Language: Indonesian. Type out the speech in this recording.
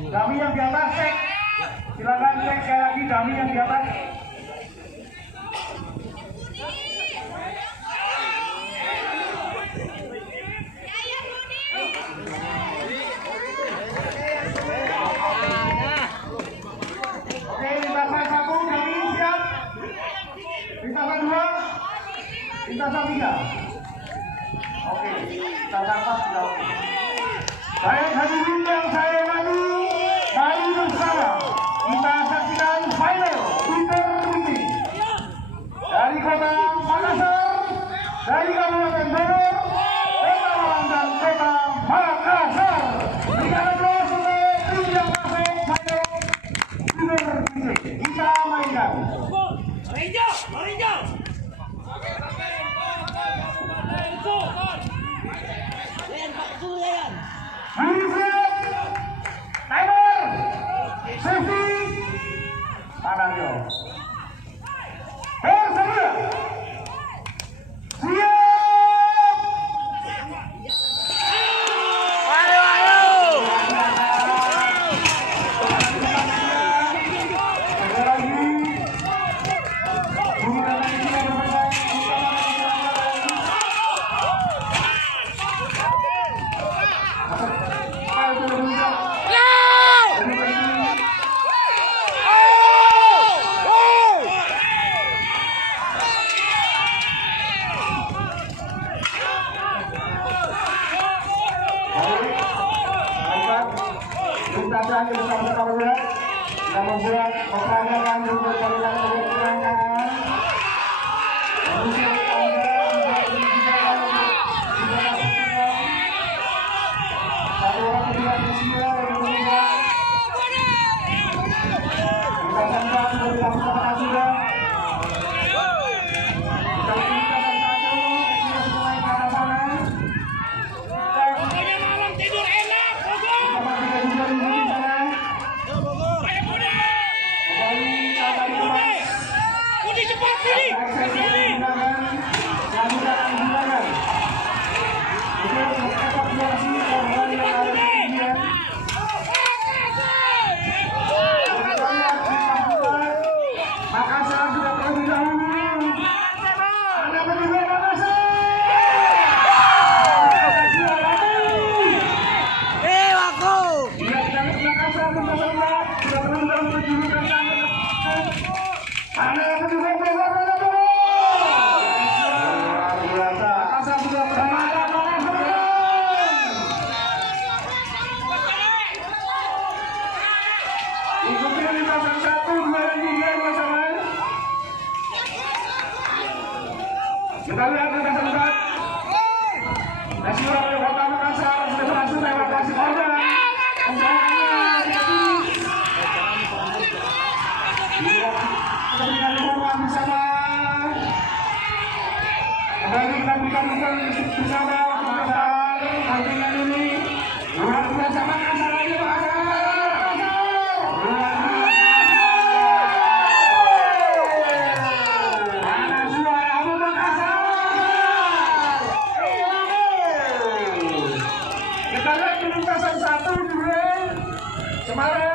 Dami yang di atas cek. Silakan cek sekali lagi dami yang di atas. Oke, lintasan 1 dami siap. Lintasan 2, lintasan 3. Oke, lintasan 4 sudah oke. Baik hadirin yang saya hormati, mari bersama kita saksikan final intermediate dari kota Makassar, dari Kabupaten Bogor, Kota Malang dan Kota Makassar. Berikan aplaus untuk tim yang masuk final intermediate. Kita mainkan. Timer, safety, Panario. Bersedia, siap. Yang membuat peperangan juga terlihat kekurangan. Satu orang kedua Rusia yang meninggal. Kita sampai dari lapangan sudah. Kita tinggalkan satu, kita mulai ke arah sana. Pokoknya malam tidur enak, Bogor. Kita pastikan juga di sini sana. Budi cepat Budi. Makassar sudah terlebih dahulu. Anda berdua Makassar. Aku. Dia tidak Makassar sudah terlebih dahulu berjulukan sangat. Anda berdua Makassar. Makassar sudah berada ikuti lintasan 1, 2, dan 3 bersama. Kita lihat lintasan 4. Nasional oleh Kota Makassar sudah berhasil evakuasi korban. Kita berikan dukungan bersama. Kembali kita berikan dukungan bersama Makassar. Nantinya ini luar biasa Makassar lagi Makassar. Kita lihat lintasan 1 dulu. Semarang.